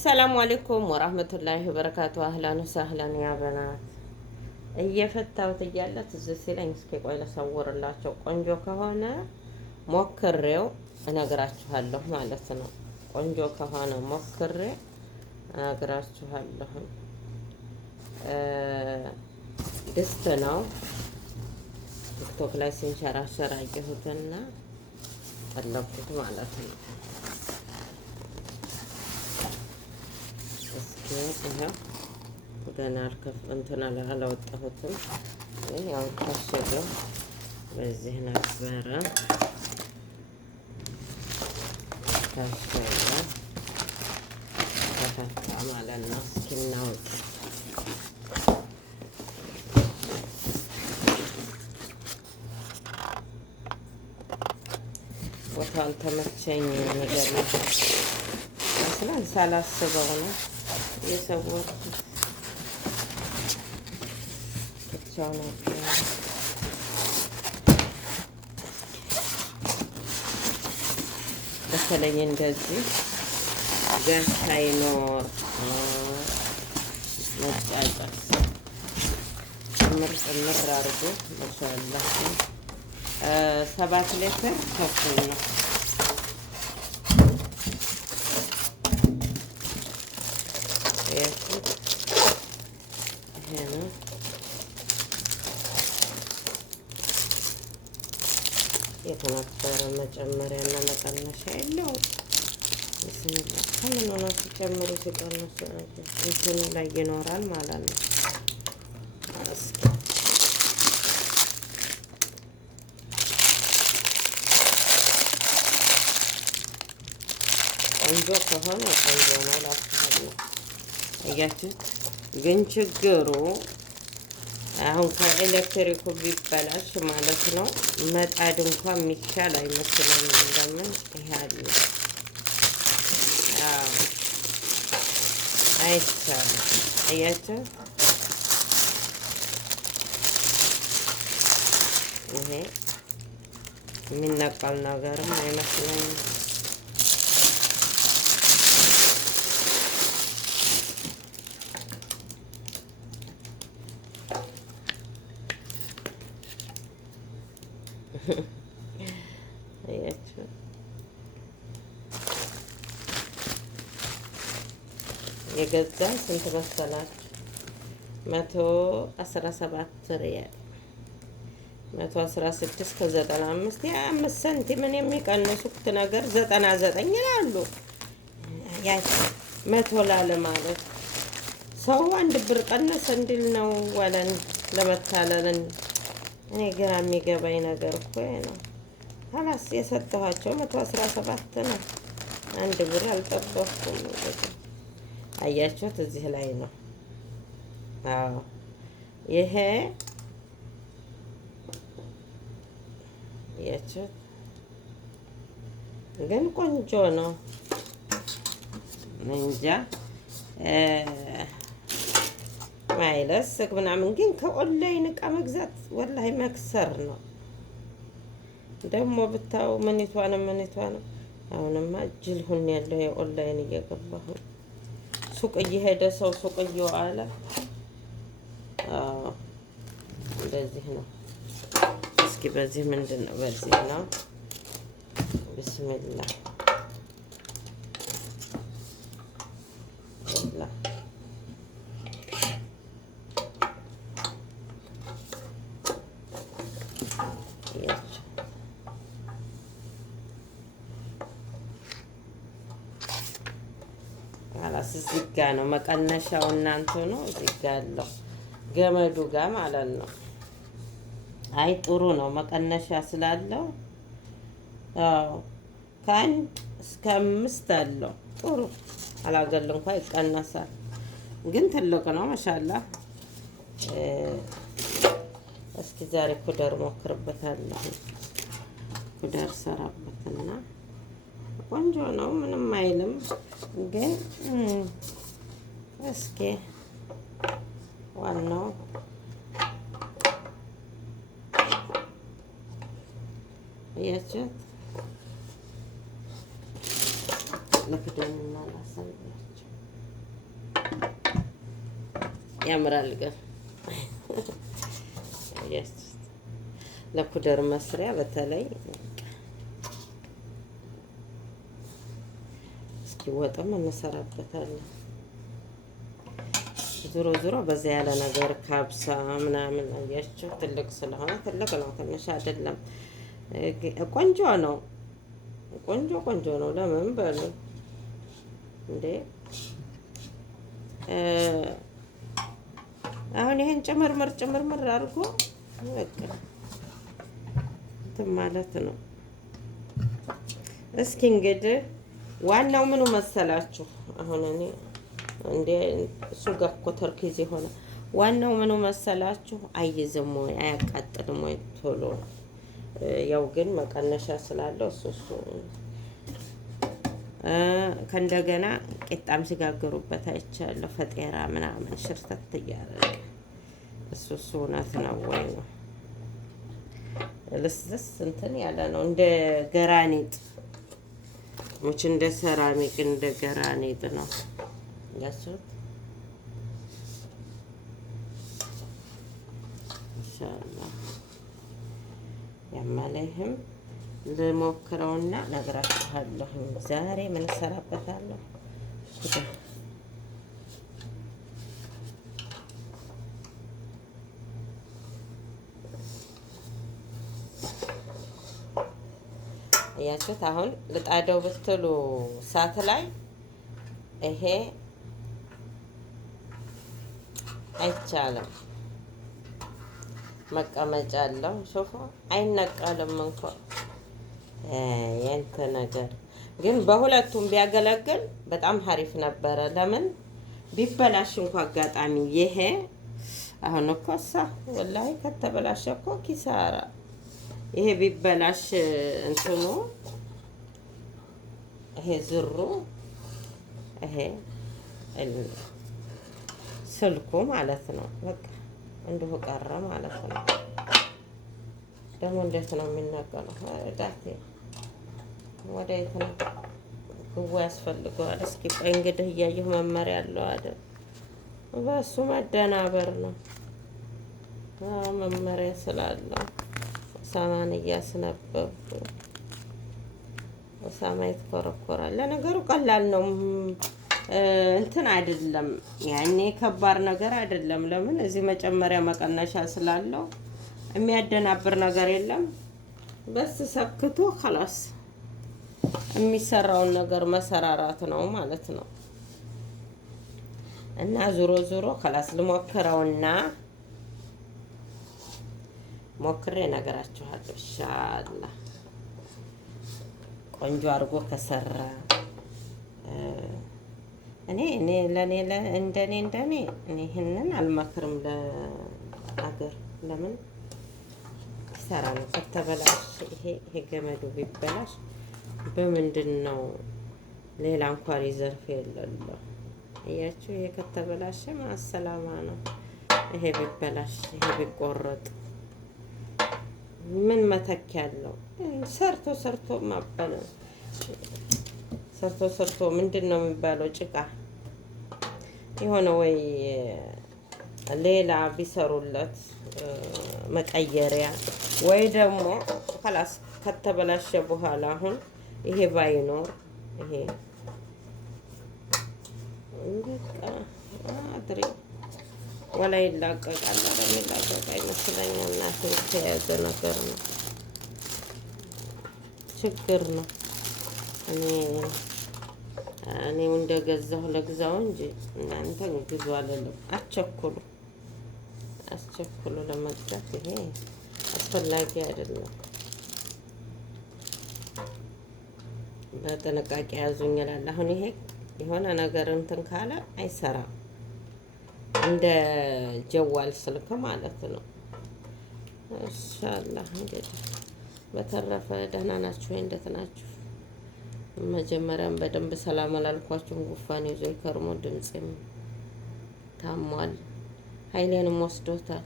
አሰላሙ አሌይኩም ወራህመቱላሂ ወበረካቱ። አህላን ወሰህላን ያ በናት። እየፈታሁት እያለ ትዝ ሲለኝ እስኪ ቆይ ልሰውርላቸው። ቆንጆ ከሆነ ሞክሬው እነግራችኋለሁ ማለት ነው። ቆንጆ ከሆነ ሞክሬ እነግራችኋለሁ። ድስት ነው ቲክቶክ ላይ ሲንሸራሸር አየሁትና ጠለብኩት ማለት ነው። ይኸው ገና እንትን አላወጣሁትም፣ ግን ያው ታሸገው በዚህ ነበረ ታሸገ ተፈታ ማለት ነው። እስኪ እናውጣ። ቦታው አልተመቸኝ ነገር ነው መስላል ሳላስበው ነው የሰወርኩት። ብቻው ነበር በተለይ እንደዚህ ጋር ሳይኖር መጫጫት ጭምር አድርጎ ማሻአላህ 7 ሊትር ተኩል ነው። የተነበረ መጨመሪያ እና መቀነሻ የለውም። ብስሚላ ከምን ሆነ ሲጨምሩ ሲቀንሱ እንትኑ ላይ ይኖራል ማለት ነው። ቆንጆ ከሆነ ቆንጆ ነው እላችኋለሁ። አያችሁት? ግን ችግሩ አሁን ከኤሌክትሪኩ ቢበላሽ ማለት ነው መጣድ እንኳን የሚቻል አይመስለኝም። ለምን ይሄ አለ አይቻልም። አያችሁ ይሄ የሚነቀል ነገርም አይመስለኝም። አያችሁ የገዛ ስንት መሰላችሁ? 117 ሪያል 116 ከ95 የ5 ሳንቲምን የሚቀንሱት ነገር 99 ይላሉ። ያቺ 100 ላለ ማለት ሰው 1 ብር ቀነሰ እንዲል ነው ወለን ለመታለልን። እኔ ግራ የሚገባኝ ነገር እኮ ነው። ሀላስ የሰጠኋቸው 117 ነው። 1 ብር አልጠበኩም። አያችሁት? እዚህ ላይ ነው። አዎ ይሄ አያችሁት? ግን ቆንጆ ነው። እንጃ ማይለስክ ምናምን፣ ግን ከኦንላይን እቃ መግዛት ወላሂ መክሰር ነው። ደግሞ ብታው ምኒቷንም አሁንማ ጅል ሁን ያለው የኦንላይን እየገባሁ ሱቅ እየሄደ ሰው ሱቅ እየዋለ እንደዚህ ነው። እስኪ በዚህ ምንድን ነው? በዚህ ነው። ብስሚላ እዚህ ጋ ነው መቀነሻው። እናንተ ነው እዚህ ጋ ያለው ገመዱ ጋር ማለት ነው። አይ ጥሩ ነው መቀነሻ ስላለው። አዎ ከ1 እስከ 5 አለው። ጥሩ አላገል እንኳን ይቀነሳል፣ ግን ትልቅ ነው ማሻአላህ። እስኪ ዛሬ ኩደር ሞክርበታለሁ። ኩደር ሰራበትና ቆንጆ ነው፣ ምንም አይልም። ግን እስኪ ዋናው ያችሁት ለክደንና ላሳያችሁ ያምራል ግን ለኩደር መስሪያ በተለይ እስኪ ወጥም እንሰራበታለን። ዙሮ ዙሮ በዛ ያለ ነገር ካብሳ ምናምን አያችሁ፣ ትልቅ ስለሆነ ትልቅ ነው፣ ትንሽ አይደለም። ቆንጆ ነው፣ ቆንጆ ነው። ለምን በሉ እንዴ አሁን ይሄን ጭምርምር አድርጎ በቃ እንትን ማለት ነው። እስኪ እንግዲህ ዋናው ምኑ መሰላችሁ? አሁን እኔ እንደ እሱ ጋር እኮ ተርኪዝ የሆነ ዋናው ምኑ መሰላችሁ? አይዝም ወይ አያቃጥልም ወይ ቶሎ። ያው ግን መቀነሻ ስላለው እሱ ከእንደገና ቂጣም ሲጋግሩበት አይቻለሁ። ፈጤራ ምናምን ሽርተት እያደረገ እሱ እውነት ነው ወይ ነው? ልስልስ እንትን ያለ ነው እንደ ገራኒጥ ሙች እንደ ሰራሚክ እንደ ገራኒጥ ነው ያሱት። ኢንሻአላህ ያማለህም ልሞክረውና ነግራችኋለሁ። ዛሬ ምን ሰራበታለሁ? ያችሁት አሁን ልጣደው ብትሉ ሳት ላይ ይሄ አይቻልም። መቀመጫ አለው ሾፎ አይነቀልም እንኳን የእንት ነገር ግን በሁለቱም ቢያገለግል በጣም ሀሪፍ ነበረ። ለምን ቢበላሽ እንኳ አጋጣሚ ይሄ አሁን እኮ ወላሂ ከተበላሸ እኮ ኪሳራ። ይሄ ቢበላሽ እንትኑ ይሄ ዝሩ ይሄ ስልኩ ማለት ነው። በቃ እንዲሁ ቀረ ማለት ነው። ደግሞ እንዴት ነው የሚነቀለው? ዳቴ ወደ የት ነው ግዋ ያስፈልገዋል። እስኪ ቆይ እንግዲህ እያየሁ መመሪያ አለው አይደል? በሱ መደናበር ነው መመሪያ ስላለው ሳማን እያስነበብኩ ሳማ ይትኮረኮራል። ለነገሩ ቀላል ነው፣ እንትን አይደለም፣ ያኔ ከባድ ነገር አይደለም። ለምን እዚህ መጨመሪያ መቀነሻ ስላለው የሚያደናብር ነገር የለም። በስ ሰክቶ خلاص የሚሰራውን ነገር መሰራራት ነው ማለት ነው። እና ዙሮ خلاص ልሞክረውና ሞክሬ ነገራችኋለሁ ኢንሻአላህ። ቆንጆ አድርጎ ከሰራ እኔ እንደኔ እኔ ይሄንን አልመክርም ለአገር። ለምን ሰራ ነው ከተበላሽ ይሄ ገመዱ ቢበላሽ በምንድን ነው ሌላ እንኳን ይዘርፍ የለለው። እያችሁ ይሄ ከተበላሽ ማሰላማ ነው። ይሄ ቢበላሽ ይሄ ቢቆረጥ ምን መተኪያ አለው? ሰርቶ ማበለ ሰርቶ ምንድን ነው የሚባለው? ጭቃ የሆነ ወይ ሌላ ቢሰሩለት መቀየሪያ ወይ ደግሞ خلاص ከተበላሸ በኋላ አሁን ይሄ ባይኖር ይሄ በቃ አድሪ ወላ ይላቀቃል። ለሚላቀቅ አይመስለኝም። እናቴ የተያዘ ነገር ነው፣ ችግር ነው። እኔው እንደገዛሁ ለግዛው እንጂ እናንተ ግዙ አለለም። አስቸኩሉ ለመግዛት ይሄ አስፈላጊ አይደለም። በጥንቃቄ ያዙኝ ይላል። አሁን ይሄ የሆነ ነገር እንትን ካለ አይሰራም፣ እንደ ጀዋል ስልክ ማለት ነው። ኢንሻአላህ እንግዲህ በተረፈ ደህና ናችሁ ወይ? እንዴት ናችሁ? መጀመሪያም በደንብ ሰላም አላልኳችሁም። ጉፋን ይዞ ከርሞ ድምጼም ታሟል፣ ኃይሌንም ወስዶታል።